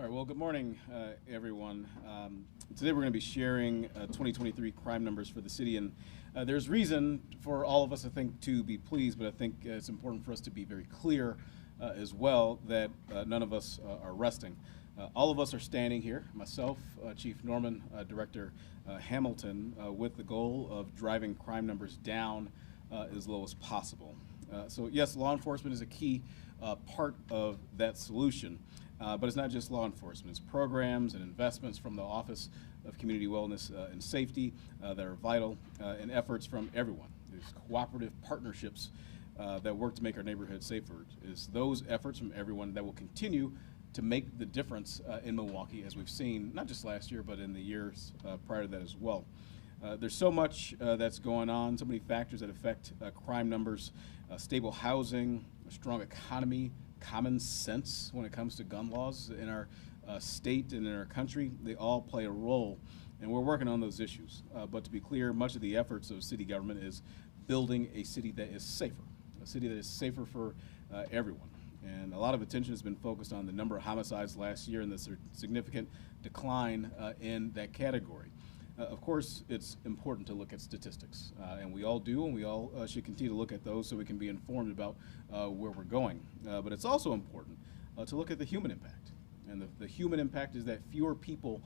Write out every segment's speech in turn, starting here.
All right, well, good morning, everyone. Today we're going to be sharing 2023 crime numbers for the city, and there's reason for all of us, I think, to be pleased, but I think it's important for us to be very clear as well that none of us are resting. All of us are standing here, myself, Chief Norman, Director Hamilton, with the goal of driving crime numbers down as low as possible. So yes, law enforcement is a key part of that solution. But it's not just law enforcement, it's programs and investments from the Office of Community Wellness and Safety that are vital, and efforts from everyone. There's cooperative partnerships that work to make our neighborhood safer. It's those efforts from everyone that will continue to make the difference in Milwaukee, as we've seen, not just last year, but in the years prior to that as well. There's so much that's going on, so many factors that affect crime numbers, stable housing, a strong economy, common sense when it comes to gun laws in our state and in our country. They all play a role, and we're working on those issues. But to be clear, much of the efforts of city government is building a city that is safer for everyone. And a lot of attention has been focused on the number of homicides last year and the significant decline in that category. Of course, it's important to look at statistics, and we all do, and we all should continue to look at those so we can be informed about where we're going. But it's also important to look at the human impact, and the human impact is that fewer people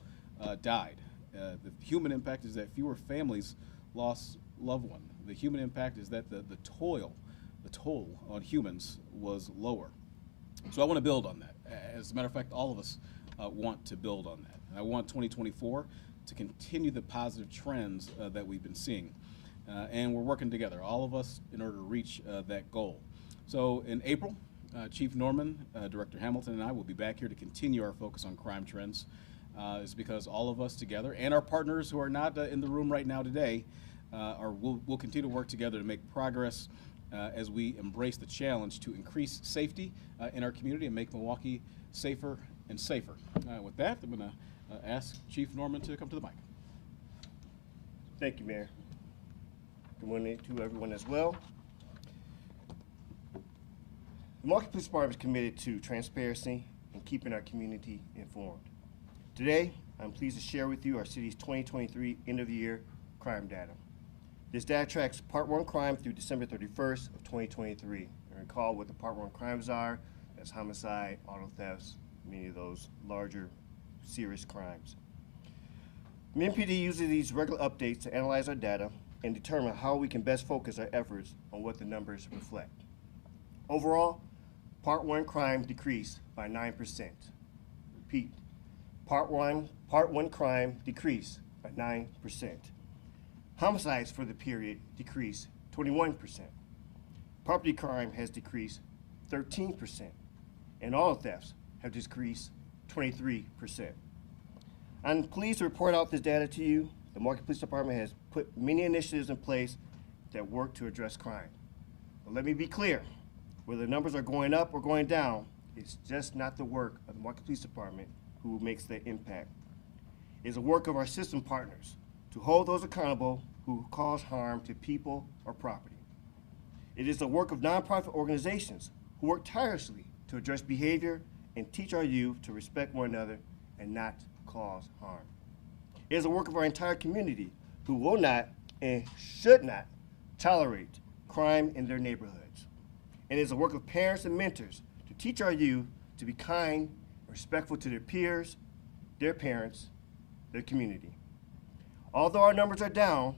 died. The human impact is that fewer families lost loved one. The human impact is that the toll on humans was lower. So I want to build on that. As a matter of fact, all of us want to build on that. I want 2024 to continue the positive trends that we've been seeing. And we're working together, all of us, in order to reach that goal. So in April, Chief Norman, Director Hamilton, and I will be back here to continue our focus on crime trends. It's because all of us together, and our partners who are not in the room right now today, will continue to work together to make progress as we embrace the challenge to increase safety in our community and make Milwaukee safer and safer. With that, I'm going to ask Chief Norman to come to the mic. Thank you, Mayor. Good morning to everyone as well. The Milwaukee Police Department is committed to transparency and keeping our community informed. Today, I'm pleased to share with you our city's 2023 end-of-year crime data. This data tracks Part 1 crime through December 31st of 2023. And recall what the Part 1 crimes are. That's homicide, auto thefts, many of those larger serious crimes. MPD uses these regular updates to analyze our data and determine how we can best focus our efforts on what the numbers reflect. Overall, Part 1 crime decreased by 9%. Repeat, Part 1 crime decreased by 9%. Homicides for the period decreased 21%. Property crime has decreased 13%, and auto thefts have decreased 23%. I'm pleased to report out this data to you. The Milwaukee Police Department has put many initiatives in place that work to address crime. But let me be clear, whether the numbers are going up or going down, it's just not the work of the Milwaukee Police Department who makes the impact. It's the work of our system partners to hold those accountable who cause harm to people or property. It is the work of nonprofit organizations who work tirelessly to address behavior and teach our youth to respect one another and not cause harm. It is the work of our entire community who will not and should not tolerate crime in their neighborhoods. And it is the work of parents and mentors to teach our youth to be kind, respectful to their peers, their parents, their community. Although our numbers are down,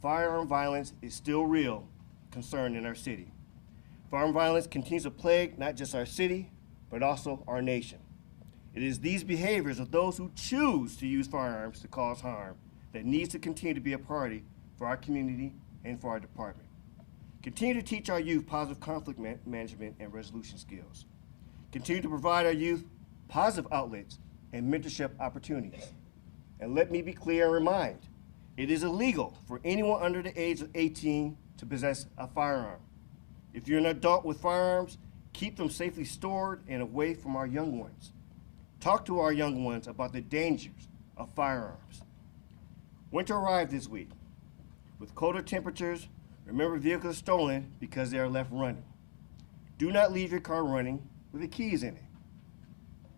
firearm violence is still a real concern in our city. Firearm violence continues to plague not just our city, but also our nation. It is these behaviors of those who choose to use firearms to cause harm that needs to continue to be a priority for our community and for our department. Continue to teach our youth positive conflict management and resolution skills. Continue to provide our youth positive outlets and mentorship opportunities. And let me be clear and remind, it is illegal for anyone under the age of 18 to possess a firearm. If you're an adult with firearms, keep them safely stored and away from our young ones. Talk to our young ones about the dangers of firearms. Winter arrived this week. With colder temperatures, remember vehicles are stolen because they are left running. Do not leave your car running with the keys in it.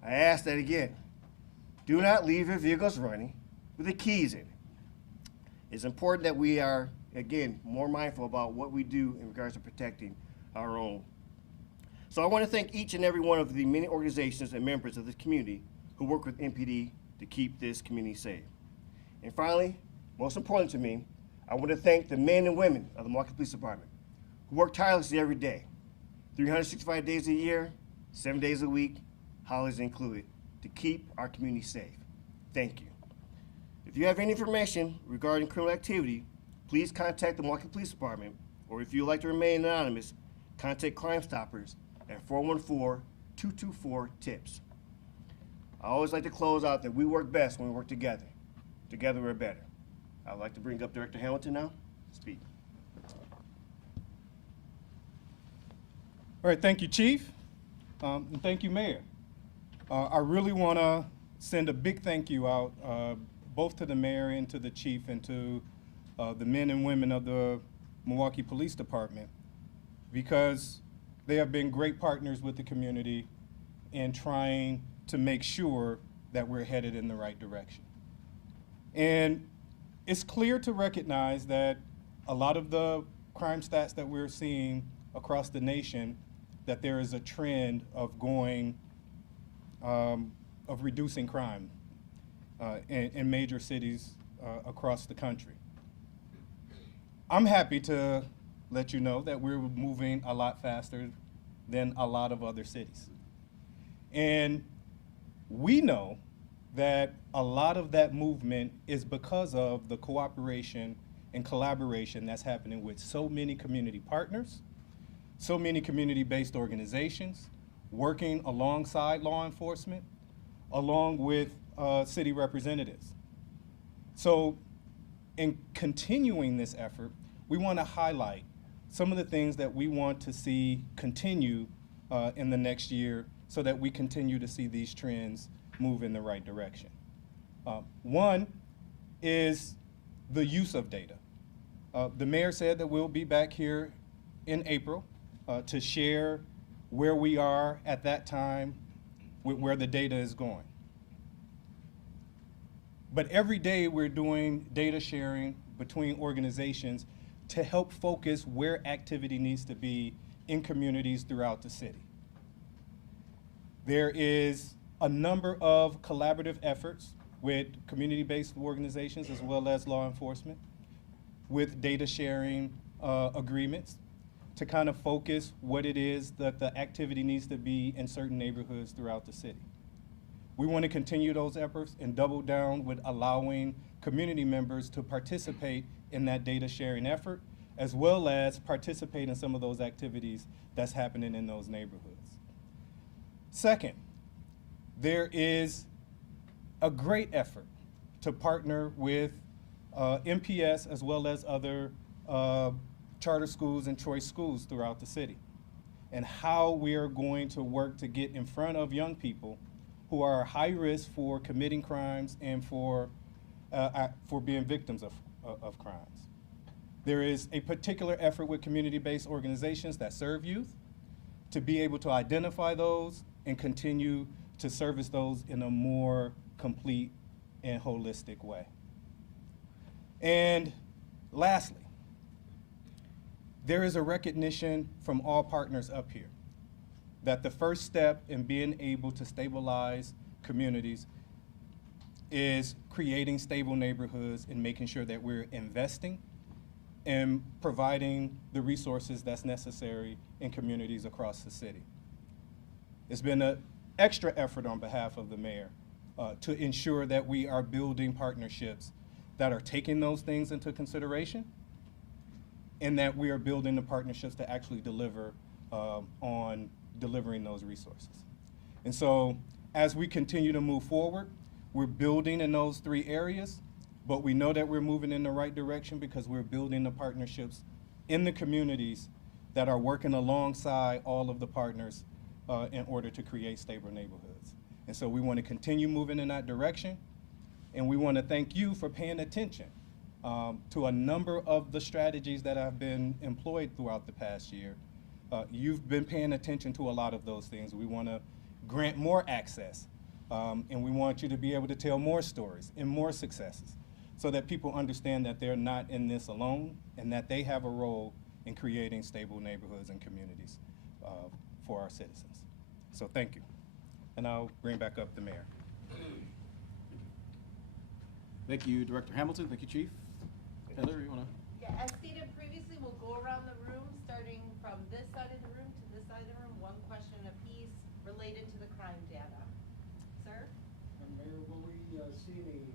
I ask that again. Do not leave your vehicles running with the keys in it. It's important that we are, again, more mindful about what we do in regards to protecting our own. So I want to thank each and every one of the many organizations and members of this community who work with MPD to keep this community safe. And finally, most important to me, I want to thank the men and women of the Milwaukee Police Department who work tirelessly every day, 365 days a year, 7 days a week, holidays included, to keep our community safe. Thank you. If you have any information regarding criminal activity, please contact the Milwaukee Police Department, or if you would like to remain anonymous, contact Crime Stoppers at 414-224-TIPS. I always like to close out that we work best when we work together. Together we're better. I'd like to bring up Director Hamilton now to speak. All right, thank you, Chief, and thank you, Mayor. I really want to send a big thank you out, both to the Mayor and to the Chief and to the men and women of the Milwaukee Police Department, because they have been great partners with the community in trying to make sure that we're headed in the right direction. And it's clear to recognize that a lot of the crime stats that we're seeing across the nation, that there is a trend of reducing crime in major cities across the country. I'm happy to let you know that we're moving a lot faster than a lot of other cities. And we know that a lot of that movement is because of the cooperation and collaboration that's happening with so many community partners, so many community-based organizations working alongside law enforcement, along with city representatives. So in continuing this effort, we want to highlight some of the things that we want to see continue in the next year so that we continue to see these trends move in the right direction. One is the use of data. The mayor said that we'll be back here in April to share where we are at that time with where the data is going. But every day we're doing data sharing between organizations to help focus where activity needs to be in communities throughout the city. There is a number of collaborative efforts with community-based organizations as well as law enforcement with data sharing agreements to kind of focus what it is that the activity needs to be in certain neighborhoods throughout the city. We want to continue those efforts and double down with allowing community members to participate in that data sharing effort, as well as participate in some of those activities that's happening in those neighborhoods. Second, there is a great effort to partner with MPS as well as other charter schools and choice schools throughout the city, and how we are going to work to get in front of young people who are high risk for committing crimes and for being victims of crimes. There is a particular effort with community-based organizations that serve youth to be able to identify those and continue to service those in a more complete and holistic way. And lastly, there is a recognition from all partners up here that the first step in being able to stabilize communities is creating stable neighborhoods and making sure that we're investing and providing the resources that's necessary in communities across the city. It's been an extra effort on behalf of the mayor to ensure that we are building partnerships that are taking those things into consideration and that we are building the partnerships to actually deliver on delivering those resources. And so as we continue to move forward, we're building in those three areas, but we know that we're moving in the right direction because we're building the partnerships in the communities that are working alongside all of the partners in order to create stable neighborhoods. And so we want to continue moving in that direction, and we want to thank you for paying attention to a number of the strategies that have been employed throughout the past year. You've been paying attention to a lot of those things. We want to grant more access And we want you to be able to tell more stories and more successes so that people understand that they're not in this alone and that they have a role in creating stable neighborhoods and communities for our citizens. So thank you. And I'll bring back up the mayor. Thank you, Director Hamilton. Thank you, Chief. Heather, you want to? Yeah, as stated previously, we'll go around the room, starting from this side of the room to this side of the room, one question apiece related to the crime data. Sir? And Mayor, will we see any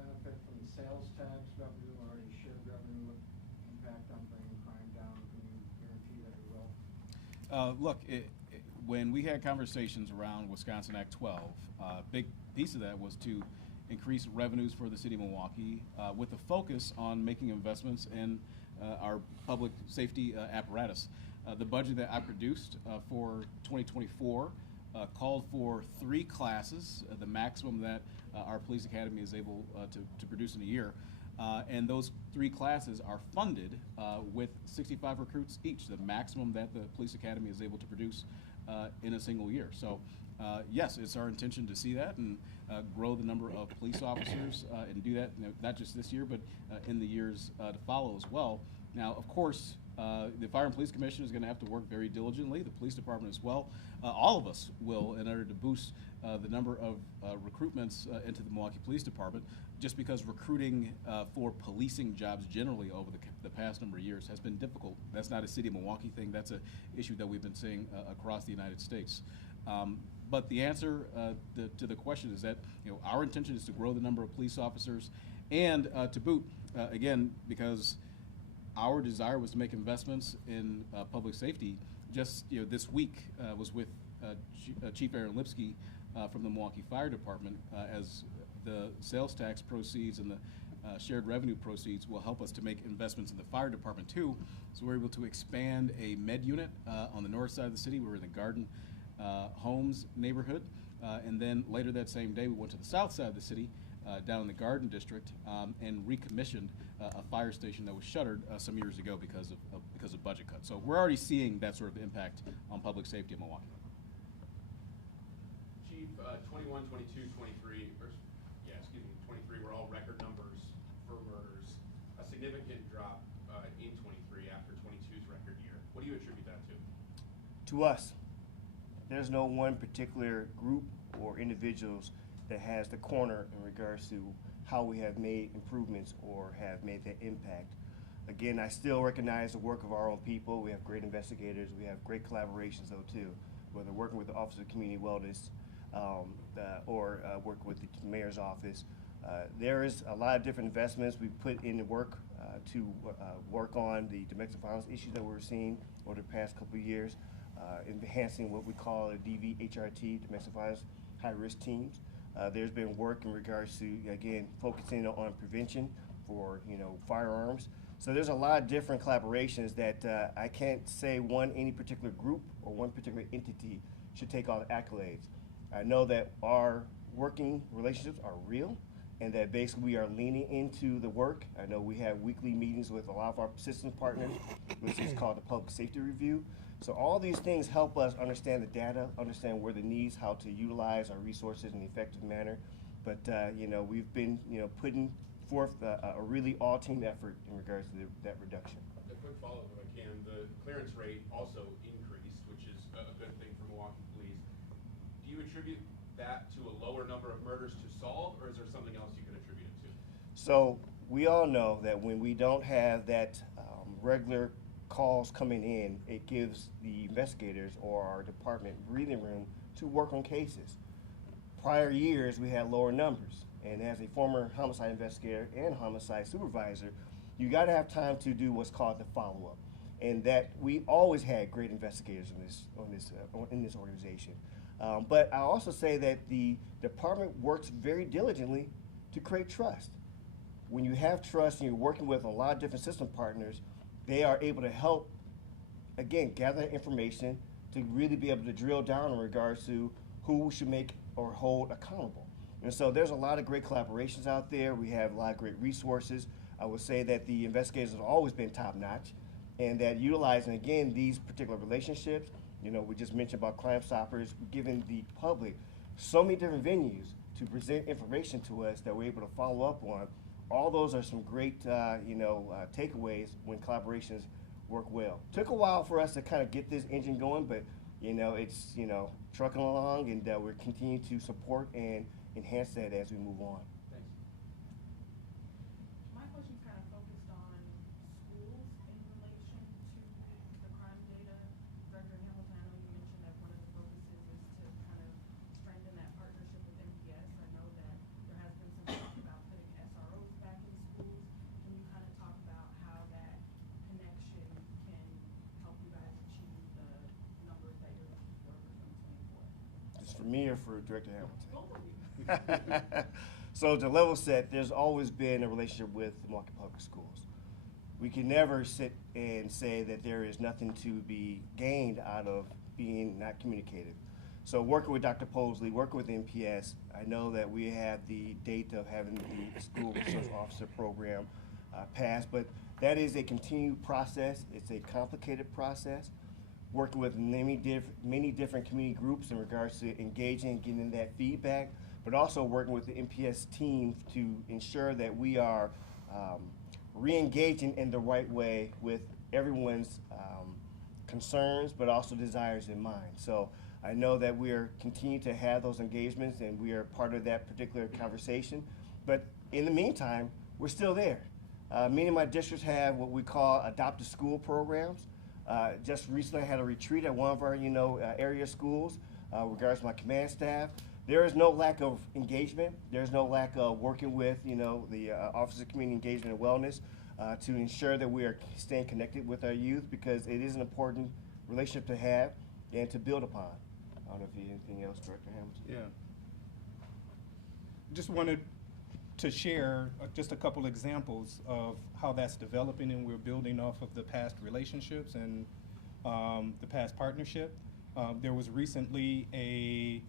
benefit from the sales tax revenue or any shared revenue impact on bringing crime down? Can you guarantee that you will? Look, when we had conversations around Wisconsin Act 12, a big piece of that was to increase revenues for the city of Milwaukee with a focus on making investments in our public safety apparatus. The budget that I produced for 2024 called for 3 classes, the maximum that our police academy is able to produce in a year. And those 3 classes are funded with 65 recruits each, the maximum that the police academy is able to produce in a single year. So yes, it's our intention to see that and grow the number of police officers and do that, not just this year, but in the years to follow as well. Now, of course, the Fire and Police Commission is going to have to work very diligently, the police department as well. All of us will, in order to boost the number of recruitments into the Milwaukee Police Department, just because recruiting for policing jobs generally over the past number of years has been difficult. That's not a city of Milwaukee thing. That's an issue that we've been seeing across the United States. But the answer to the question is that our intention is to grow the number of police officers, and to boot, again, because our desire was to make investments in public safety. Just this week was with Chief Aaron Lipsky from the Milwaukee Fire Department, as the sales tax proceeds and the shared revenue proceeds will help us to make investments in the fire department too. So we're able to expand a med unit on the north side of the city. We're in the Garden Homes neighborhood, and then later that same day we went to the south side of the city, down in the Garden District, and recommissioned a fire station that was shuttered some years ago because of budget cuts. So we're already seeing that sort of impact on public safety in Milwaukee. Chief, 21, 22, 23, 23 were all record numbers for murders. A significant drop in 23 after 22's record year. What do you attribute that to? To us, there's no one particular group or individuals that has the corner in regards to how we have made improvements or have made that impact. Again, I still recognize the work of our own people. We have great investigators. We have great collaborations though too, whether working with the Office of Community Wellness or work with the mayor's office. There is a lot of different investments we put in the work to work on the domestic violence issues that we're seeing over the past couple of years, enhancing what we call a DVHRT, domestic violence high-risk teams. There's been work in regards to, again, focusing on prevention for, firearms. So there's a lot of different collaborations that I can't say any particular group or one particular entity should take all the accolades. I know that our working relationships are real and that basically we are leaning into the work. I know we have weekly meetings with a lot of our systems partners, which is called the Public Safety Review. So all these things help us understand the data, understand where the needs, how to utilize our resources in an effective manner. But we've been putting forth a really all-team effort in regards to that reduction. A quick follow-up, if I can. The clearance rate also increased, which is a good thing for Milwaukee Police. Do you attribute that to a lower number of murders to solve, or is there something else you can attribute it to? So we all know that when we don't have that regular calls coming in, it gives the investigators or our department breathing room to work on cases. Prior years, we had lower numbers, and as a former homicide investigator and homicide supervisor, you got to have time to do what's called the follow-up, and that we always had great investigators in this organization. But I also say that the department works very diligently to create trust. When you have trust and you're working with a lot of different system partners, they are able to help, again, gather information to really be able to drill down in regards to who we should make or hold accountable. And so there's a lot of great collaborations out there. We have a lot of great resources. I would say that the investigators have always been top-notch, and that utilizing, again, these particular relationships, we just mentioned about Crime Stoppers, giving the public so many different venues to present information to us that we're able to follow up on. All those are some great, takeaways when collaborations work well. Took a while for us to kind of get this engine going, but it's trucking along, and we're continuing to support and enhance that as we move on. Thanks. My question's kind of focused on schools in relation to the crime data. Director Hamilton, I know you mentioned that one of the focuses is to kind of strengthen that partnership with MPS. I know that there has been some talk about putting SROs back in schools. Can you kind of talk about how that connection can help you guys achieve the numbers that you're looking for 2024? Is for me or for Director Hamilton? Both of you. So to level set, there's always been a relationship with the Milwaukee Public Schools. We can never sit and say that there is nothing to be gained out of being not communicative. So working with Dr. Posley, working with MPS, I know that we have the date of having the school resource officer program passed, but that is a continued process. It's a complicated process. Working with many different community groups in regards to engaging and getting that feedback, but also working with the MPS team to ensure that we are re-engaging in the right way with everyone's concerns, but also desires in mind. So I know that we are continuing to have those engagements, and we are part of that particular conversation. But in the meantime, we're still there. Many of my districts have what we call adopt a school programs. Just recently I had a retreat at one of our area schools regards to my command staff. There is no lack of engagement. There's no lack of working with the Office of Community Engagement and Wellness to ensure that we are staying connected with our youth, because it is an important relationship to have and to build upon. I don't know if you have anything else, Director Hamilton. Yeah. Just wanted to share just a couple examples of how that's developing, and we're building off of the past relationships and the past partnership. There was recently a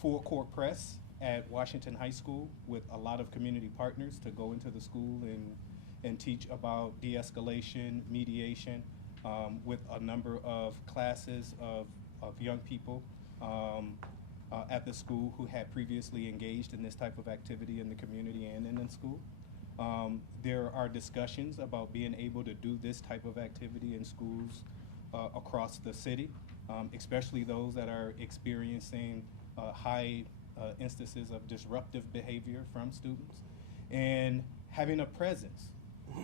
full court press at Washington High School with a lot of community partners to go into the school and teach about de-escalation, mediation, with a number of classes of young people at the school who had previously engaged in this type of activity in the community and in the school. There are discussions about being able to do this type of activity in schools across the city, especially those that are experiencing high instances of disruptive behavior from students, and having a presence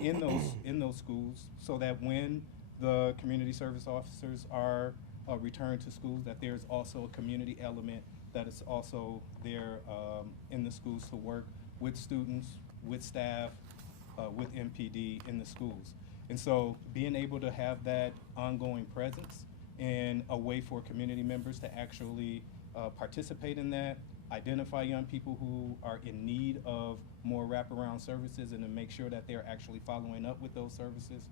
in those schools, so that when the community service officers are returned to schools, that there's also a community element that is also there in the schools to work with students, with staff, with MPD in the schools. And so being able to have that ongoing presence and a way for community members to actually participate in that, identify young people who are in need of more wraparound services, and to make sure that they're actually following up with those services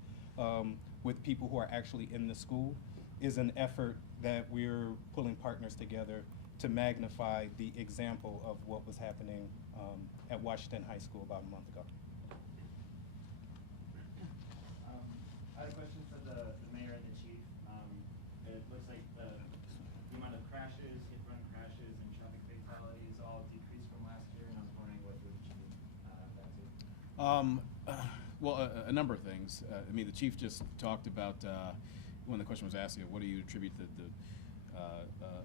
with people who are actually in the school, is an effort that we're pulling partners together to magnify the example of what was happening at Washington High School about a month ago. I had a question for the mayor and the chief. It looks like the amount of crashes, hit-run crashes, and traffic fatalities all decreased from last year, and I was wondering what would attribute that to? Well, a number of things. I mean, the chief just talked about, when the question was asked, what do you attribute the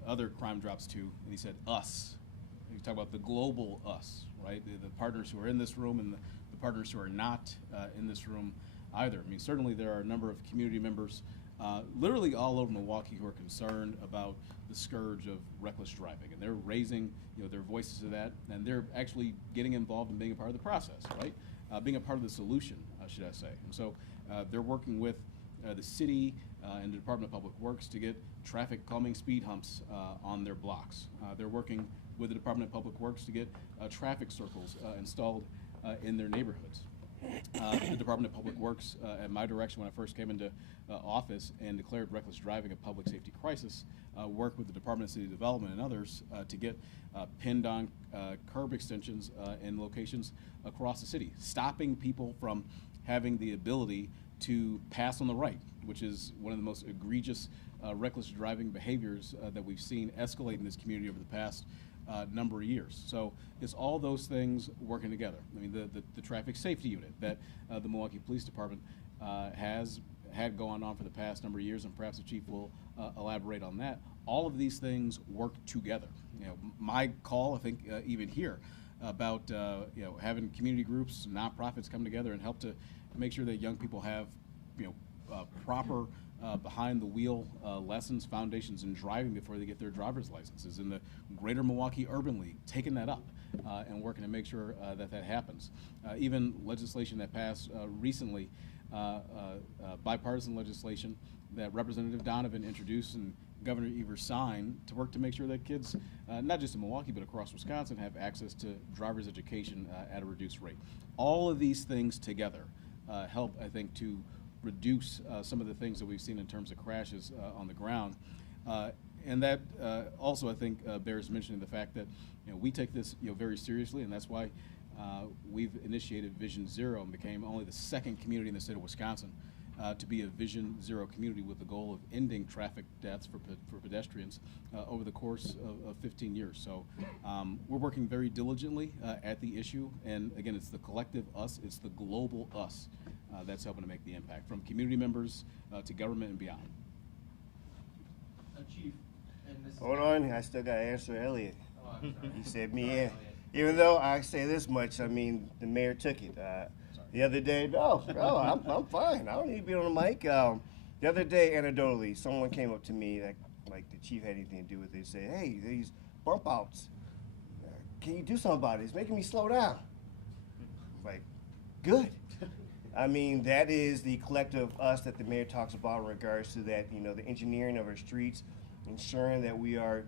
other crime drops to? And he said, us. You talk about the global us, right? The partners who are in this room and the partners who are not in this room either. I mean, certainly there are a number of community members literally all over Milwaukee who are concerned about the scourge of reckless driving, and they're raising their voices to that, and they're actually getting involved in being a part of the process, right? Being a part of the solution, should I say. And so they're working with the city and the Department of Public Works to get traffic calming speed humps on their blocks. They're working with the Department of Public Works to get traffic circles installed in their neighborhoods. The Department of Public Works, at my direction when I first came into office and declared reckless driving a public safety crisis, worked with the Department of City Development and others to get pinned-on curb extensions in locations across the city, stopping people from having the ability to pass on the right, which is one of the most egregious reckless driving behaviors that we've seen escalate in this community over the past number of years. So it's all those things working together. I mean, the traffic safety unit that the Milwaukee Police Department has had going on for the past number of years, and perhaps the chief will elaborate on that. All of these things work together. You know, my call, I think, even here, about you know, having community groups, nonprofits come together and help to make sure that young people have, you know, proper behind the wheel lessons, foundations in driving before they get their driver's licenses. And the Greater Milwaukee Urban League taking that up and working to make sure that that happens. Even legislation that passed recently, bipartisan legislation that Representative Donovan introduced and Governor Evers signed to work to make sure that kids, not just in Milwaukee but across Wisconsin, have access to driver's education at a reduced rate. All of these things together help, I think, to reduce some of the things that we've seen in terms of crashes on the ground. And that also, I think, bears mentioning the fact that, you know, we take this, you know, very seriously, and that's why we've initiated Vision Zero and became only the second community in the state of Wisconsin to be a Vision Zero community with the goal of ending traffic deaths for pedestrians over the course of 15 years. So we're working very diligently at the issue, and again, it's the collective us, it's the global us that's helping to make the impact, from community members to government and beyond. Chief, and this is Hold on, I still got to answer Elliot. Oh, I'm sorry. He said me Sorry, in. Elliot. Even though I say this much, I mean, the mayor took it. The other day, no, I'm fine. I don't need to be on the mic. The other day, anecdotally, someone came up to me, like the chief had anything to do with it, said, hey, these bump outs, can you do something about it? It's making me slow down. I'm like, good. I mean, that is the collective us that the mayor talks about in regards to that, you know, the engineering of our streets, ensuring that we are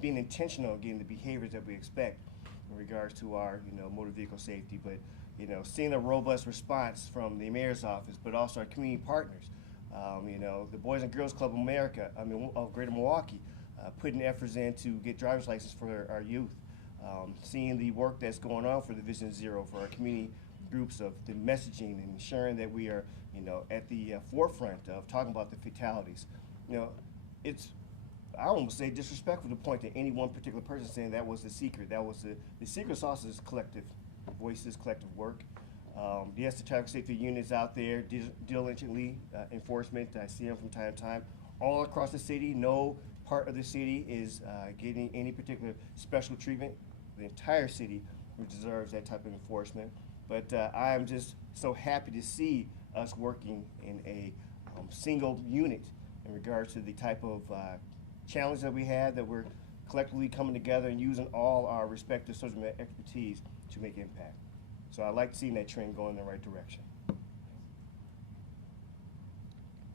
being intentional, getting the behaviors that we expect in regards to our, you know, motor vehicle safety. But, you know, seeing a robust response from the mayor's office, but also our community partners. You know, the Boys and Girls Club of America, of Greater Milwaukee, putting efforts in to get driver's license for our youth. Seeing the work that's going on for the Vision Zero, for our community groups, of the messaging and ensuring that we are, you know, at the forefront of talking about the fatalities. You know, it's, I almost say, disrespectful to point to any one particular person saying that was the secret. That was the secret sauce is collective voices, collective work. Yes, the traffic safety units out there diligently enforcement. I see them from time to time all across the city. No part of the city is getting any particular special treatment. The entire city deserves that type of enforcement. But I am just so happy to see us working in a single unit in regards to the type of challenge that we had, that we're collectively coming together and using all our respective subject matter expertise to make impact. So I like seeing that trend going in the right direction.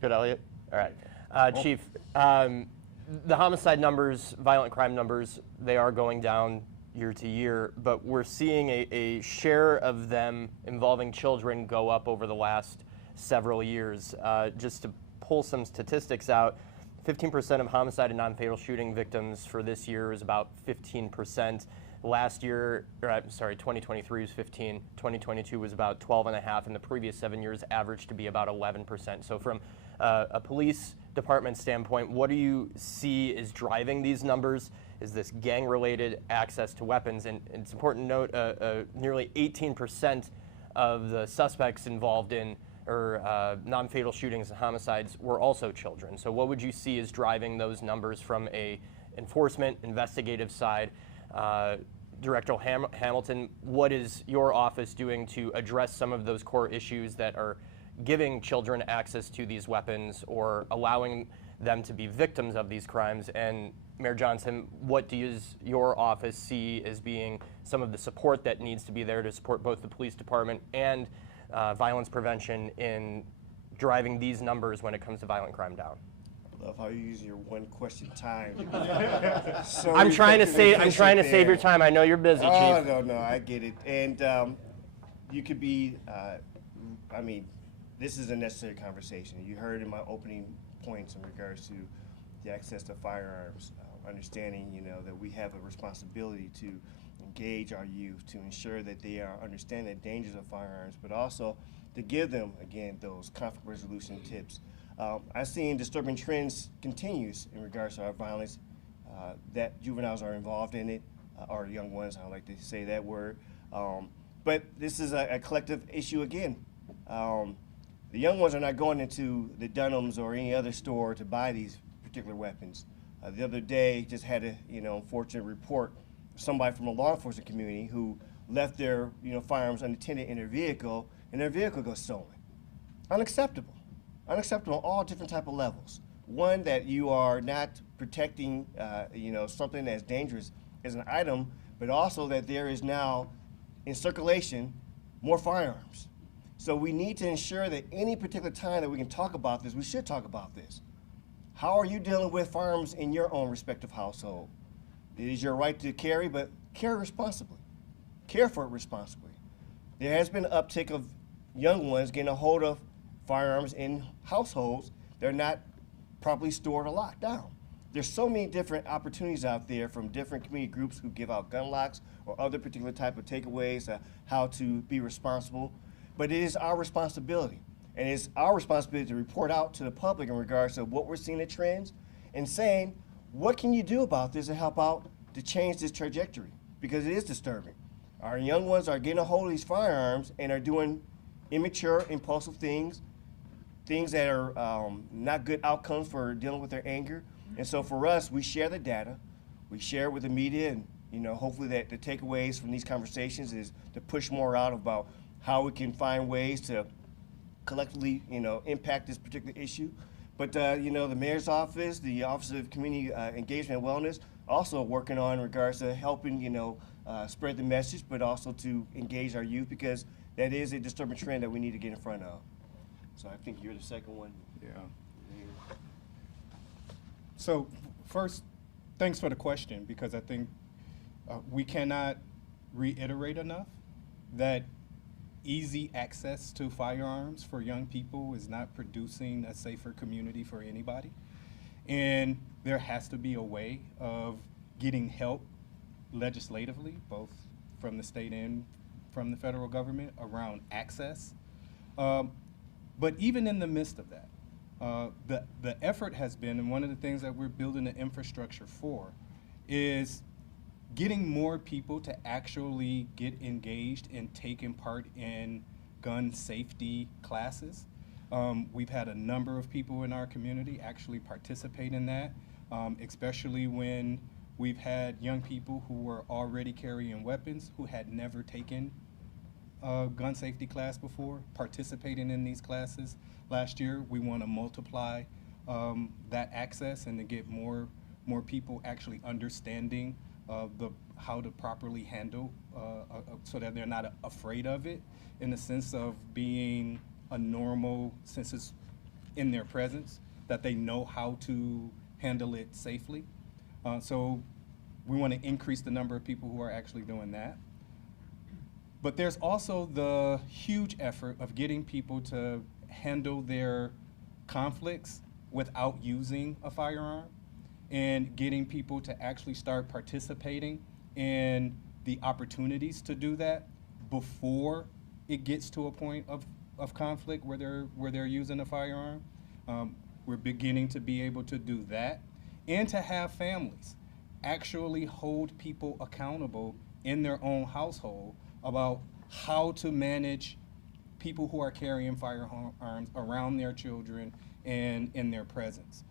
Good, Elliot. All right. Chief, the homicide numbers, violent crime numbers, they are going down year to year, but we're seeing a share of them involving children go up over the last several years. Just to pull some statistics out, 15% of homicide and non-fatal shooting victims for this year is about 15%. Last year, or I'm sorry, 2023 was 15, 2022 was about 12.5, and the previous 7 years averaged to be about 11%. So from a police department standpoint, what do you see is driving these numbers? Is this gang-related access to weapons? And it's important to note nearly 18% of the suspects involved in non-fatal shootings and homicides were also children. So what would you see is driving those numbers from a enforcement, investigative side? Director Hamilton, what is your office doing to address some of those core issues that are giving children access to these weapons or allowing them to be victims of these crimes? And Mayor Johnson, what does your office see as being some of the support that needs to be there to support both the police department and violence prevention in driving these numbers when it comes to violent crime down? I love how you use your one question time. I'm trying to save your time. I know you're busy, oh, Chief. No, I get it. And you could be, I mean, this is a necessary conversation. You heard in my opening points in regards to the access to firearms, understanding, you know, that we have a responsibility to engage our youth, to ensure that they are understanding the dangers of firearms, but also to give them, again, those conflict resolution tips. I've seen disturbing trends continues in regards to our violence, that juveniles are involved in it, or young ones, I like to say that word. But this is a collective issue again. The young ones are not going into the Dunhams or any other store to buy these particular weapons. The other day, just had a unfortunate report of somebody from a law enforcement community who left their firearms unattended in their vehicle, and their vehicle goes stolen. Unacceptable. Unacceptable on all different type of levels. One, that you are not protecting something as dangerous as an item, but also that there is now in circulation more firearms. So we need to ensure that any particular time that we can talk about this, we should talk about this. How are you dealing with firearms in your own respective household? It is your right to carry, but carry responsibly. Care for it responsibly. There has been an uptick of young ones getting a hold of firearms in households that are not properly stored or locked down. There's so many different opportunities out there from different community groups who give out gun locks or other particular type of takeaways, how to be responsible. But it is our responsibility. And it's our responsibility to report out to the public in regards to what we're seeing the trends and saying, what can you do about this and help out to change this trajectory? Because it is disturbing. Our young ones are getting a hold of these firearms and are doing immature, impulsive things that are not good outcomes for dealing with their anger. And so for us, we share the data, we share it with the media, and hopefully that the takeaways from these conversations is to push more out about how we can find ways to collectively, impact this particular issue. But the mayor's office, the Office of Community Engagement and Wellness, also working on in regards to helping, spread the message, but also to engage our youth, because that is a disturbing trend that we need to get in front of. So I think you're the second one. Yeah. So first, thanks for the question, because I think we cannot reiterate enough that easy access to firearms for young people is not producing a safer community for anybody. And there has to be a way of getting help legislatively, both from the state and from the federal government, around access. But even in the midst of that, the effort has been, and one of the things that we're building the infrastructure for, is getting more people to actually get engaged and taking part in gun safety classes. We've had a number of people in our community actually participate in that, especially when we've had young people who were already carrying weapons who had never taken a gun safety class before, participating in these classes. Last year, we want to multiply that access and to get more people actually understanding how to properly handle, so that they're not afraid of it, in the sense of being a normal, since it's in their presence, that they know how to handle it safely. So we want to increase the number of people who are actually doing that. But there's also the huge effort of getting people to handle their conflicts without using a firearm, and getting people to actually start participating in the opportunities to do that before it gets to a point of conflict where they're using a firearm. We're beginning to be able to do that, and to have families actually hold people accountable in their own household about how to manage people who are carrying firearms around their children and in their presence.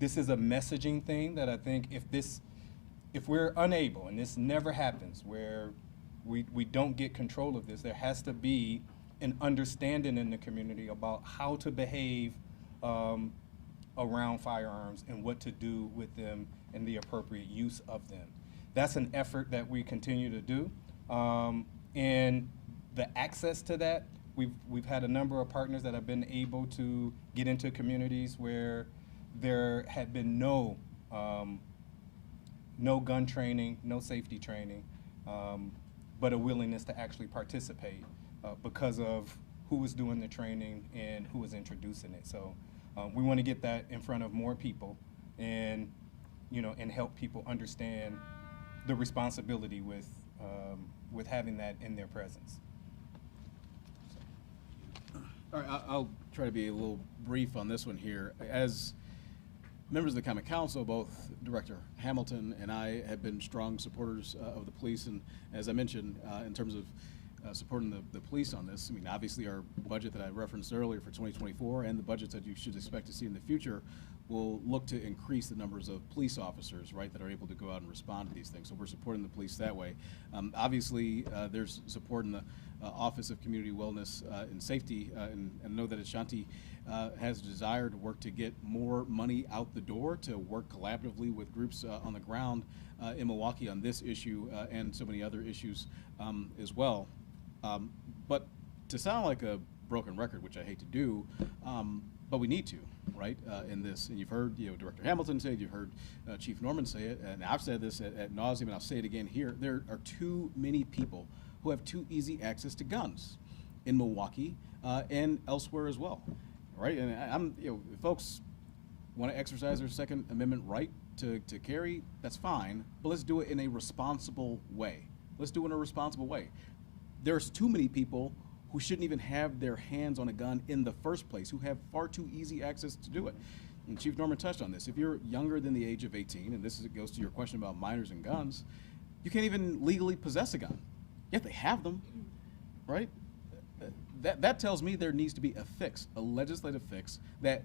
This is a messaging thing that I think if we're unable, and this never happens, where we don't get control of this, there has to be an understanding in the community about how to behave around firearms and what to do with them and the appropriate use of them. That's an effort that we continue to do. And the access to that, we've had a number of partners that have been able to get into communities where there had been no gun training, no safety training, but a willingness to actually participate because of who was doing the training and who was introducing it. So we want to get that in front of more people, and and help people understand the responsibility with having that in their presence. All right, I'll try to be a little brief on this one here. As members of the Common Council, both Director Hamilton and I have been strong supporters of the police, and as I mentioned, in terms of supporting the police on this, I mean, obviously our budget that I referenced earlier for 2024 and the budgets that you should expect to see in the future will look to increase the numbers of police officers, right, that are able to go out and respond to these things. So we're supporting the police that way. Obviously, there's support in the Office of Community Wellness and Safety, and know that Ashanti has a desire to work to get more money out the door, to work collaboratively with groups on the ground in Milwaukee on this issue and so many other issues as well. But to sound like a broken record, which I hate to do, but we need to, right, in this. And you've heard, Director Hamilton say it, you've heard Chief Norman say it, and I've said this at nauseam, and I'll say it again here. There are too many people who have too easy access to guns in Milwaukee and elsewhere as well, right? And I'm, if folks want to exercise their Second Amendment right to carry, that's fine, but let's do it in a responsible way. Let's do it in a responsible way. There's too many people who shouldn't even have their hands on a gun in the first place, who have far too easy access to do it. And Chief Norman touched on this. If you're younger than the age of 18, and goes to your question about minors and guns, you can't even legally possess a gun. Yet they have them, right? That tells me there needs to be a fix, a legislative fix that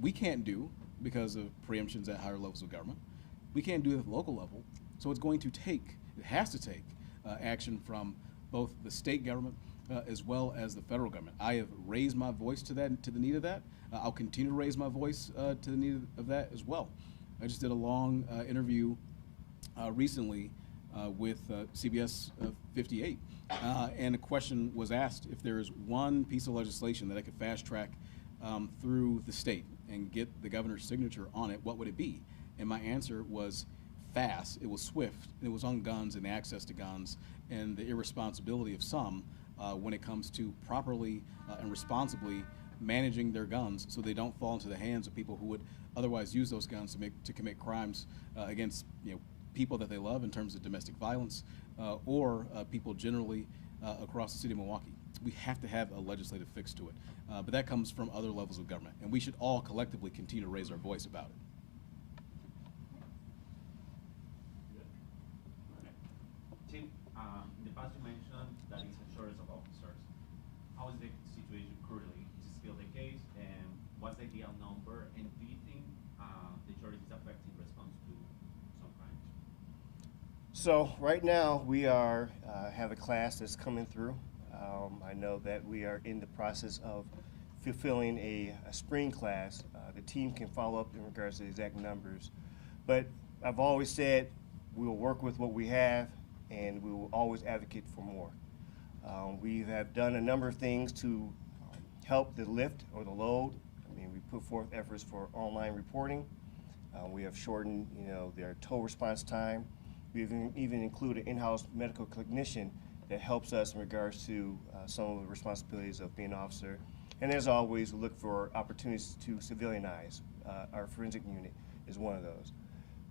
we can't do because of preemptions at higher levels of government. We can't do it at the local level. So it's going to take, it has to take action from both the state government as well as the federal government. I have raised my voice to the need of that. I'll continue to raise my voice to the need of that as well. I just did a long interview recently with CBS 58, and a question was asked if there's one piece of legislation that I could fast track through the state and get the governor's signature on it, what would it be? And my answer was fast, it was swift, and it was on guns and access to guns and the irresponsibility of some when it comes to properly and responsibly managing their guns so they don't fall into the hands of people who would otherwise use those guns to commit crimes against people that they love in terms of domestic violence or people generally across the city of Milwaukee. We have to have a legislative fix to it, but that comes from other levels of government, and we should all collectively continue to raise our voice about it. Chief, in the past you mentioned that it's a shortage of officers. How is the situation currently? Is it still the case? And what's the ideal number? And do you think the shortage is affecting response to some crimes? So right now we have a class that's coming through. I know that we are in the process of fulfilling a spring class. The team can follow up in regards to the exact numbers. But I've always said we will work with what we have and we will always advocate for more. We have done a number of things to help the lift or the load. I mean, we put forth efforts for online reporting. We have shortened, their tow response time. We've even included in-house medical clinician that helps us in regards to some of the responsibilities of being an officer. And as always, we look for opportunities to civilianize. Our forensic unit is one of those.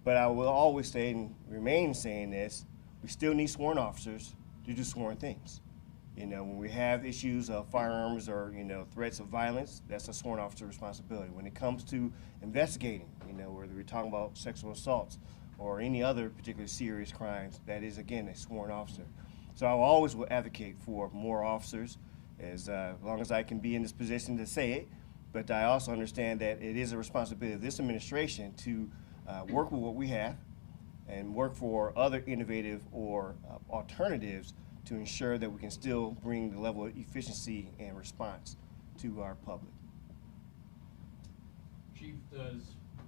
But I will always say and remain saying this, we still need sworn officers to do sworn things. When we have issues of firearms or, threats of violence, that's a sworn officer responsibility. When it comes to investigating, whether we're talking about sexual assaults or any other particularly serious crimes, that is, again, a sworn officer. So I always will advocate for more officers as long as I can be in this position to say it, but I also understand that it is a responsibility of this administration to work with what we have and work for other innovative or alternatives to ensure that we can still bring the level of efficiency and response to our public. Chief, does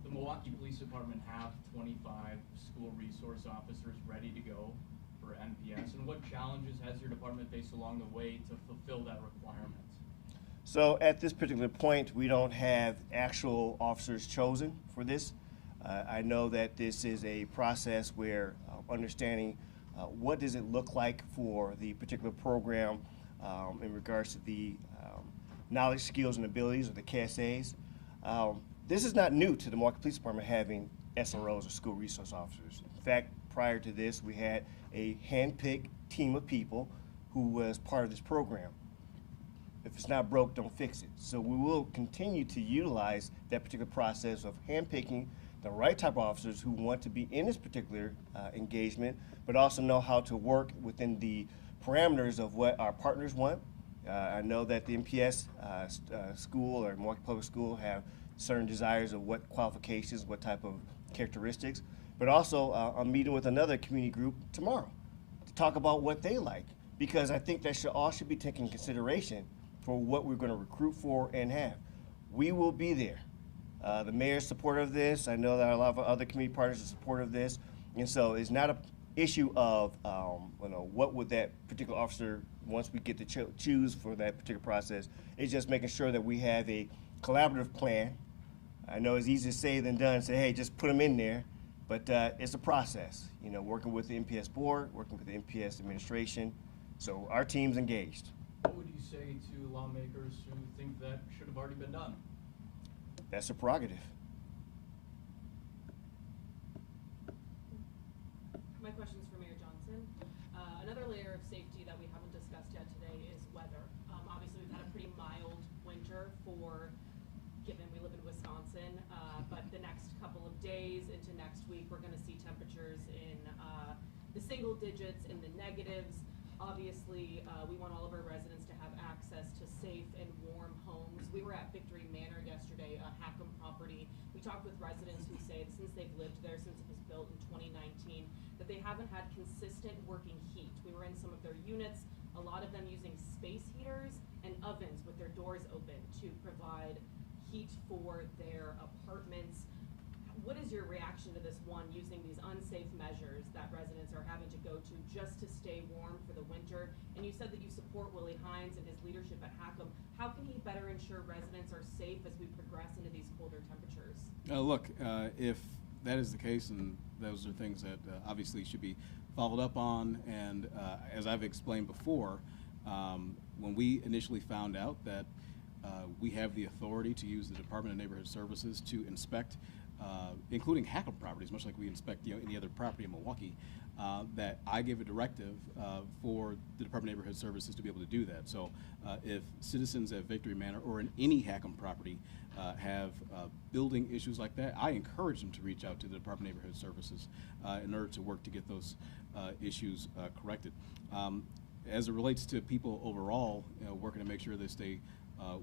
the Milwaukee Police Department have 25 school resource officers ready to go for NPS? And what challenges has your department faced along the way to fulfill that requirement? So at this particular point, we don't have actual officers chosen for this. I know that this is a process where understanding what does it look like for the particular program in regards to the knowledge, skills, and abilities of the KSAs. This is not new to the Milwaukee Police Department having SROs or school resource officers. In fact, prior to this, we had a hand-picked team of people who was part of this program. if it's not broke, don't fix it. So we will continue to utilize that particular process of handpicking the right type of officers who want to be in this particular engagement, but also know how to work within the parameters of what our partners want. I know that the MPS school or Milwaukee Public School have certain desires of what qualifications, what type of characteristics, but also I'm meeting with another community group tomorrow to talk about what they like, because I think that should be taken into consideration for what we're going to recruit for and have. We will be there. The mayor's supportive of this. I know that a lot of other community partners are supportive of this, and so it's not an issue of what would that particular officer, once we get to choose for that particular process. It's just making sure that we have a collaborative plan. I know it's easier to say than done. Say, hey, just put them in there, but it's a process. You know, working with the MPS board, working with the MPS administration. So our team's engaged. What would you say to lawmakers who think that should have already been done? That's a prerogative. My question's for Mayor Johnson. Another layer of safety that we haven't discussed yet today is weather. Obviously, we've had a pretty mild winter given we live in Wisconsin, but the next couple of days into next week, we're gonna see temperatures in the single digits, in the negatives. Obviously, we want all of our residents to have access to safe and warm homes. We were at Victory Manor yesterday, a Hackham property. We talked with residents who say that since they've lived there, since it was built in 2019, that they haven't had consistent working heat. We were in some of their units, a lot of them using space heaters and ovens with their doors open to provide heat for their apartments. What is your reaction to this one, using these unsafe measures that residents are having to go to just to stay warm for the winter? And you said that you support Willie Hines and his leadership at Hackham. How can he better ensure residents are safe as we progress into these colder temperatures? Look, if that is the case, and those are things that obviously should be followed up on, and as I've explained before, when we initially found out that we have the authority to use the Department of Neighborhood Services to inspect, including Hackham properties, much like we inspect any other property in Milwaukee, that I gave a directive for the Department of Neighborhood Services to be able to do that. So if citizens at Victory Manor or in any Hackham property have building issues like that, I encourage them to reach out to the Department of Neighborhood Services in order to work to get those issues corrected. As it relates to people overall, working to make sure they stay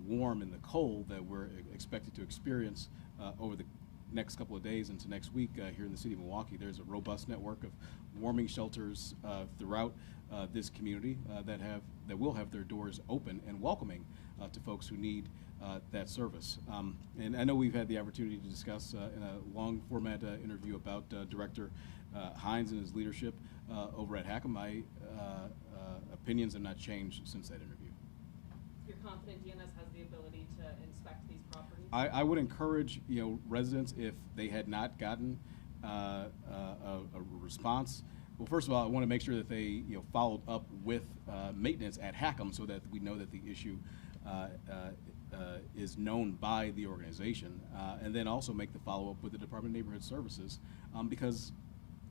warm in the cold that we're expected to experience over the next couple of days into next week here in the city of Milwaukee. There's a robust network of warming shelters throughout this community that will have their doors open and welcoming to folks who need that service. And I know we've had the opportunity to discuss in a long format interview about Director Hines and his leadership over at Hackham. My opinions have not changed since that interview. You're confident DNS has the ability to inspect these properties? I would encourage residents, if they had not gotten a response. Well, first of all, I want to make sure that they followed up with maintenance at Hackham so that we know that the issue is known by the organization, and then also make the follow-up with the Department of Neighborhood Services, because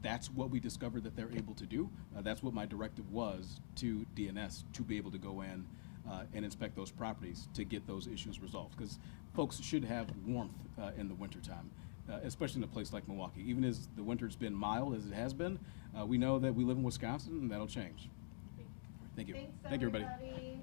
that's what we discovered that they're able to do. That's what my directive was to DNS, to be able to go in and inspect those properties to get those issues resolved, because folks should have warmth in the wintertime, especially in a place like Milwaukee. Even as the winter's been mild as it has been, we know that we live in Wisconsin and that'll change. Thanks, Thank you, everybody. everybody.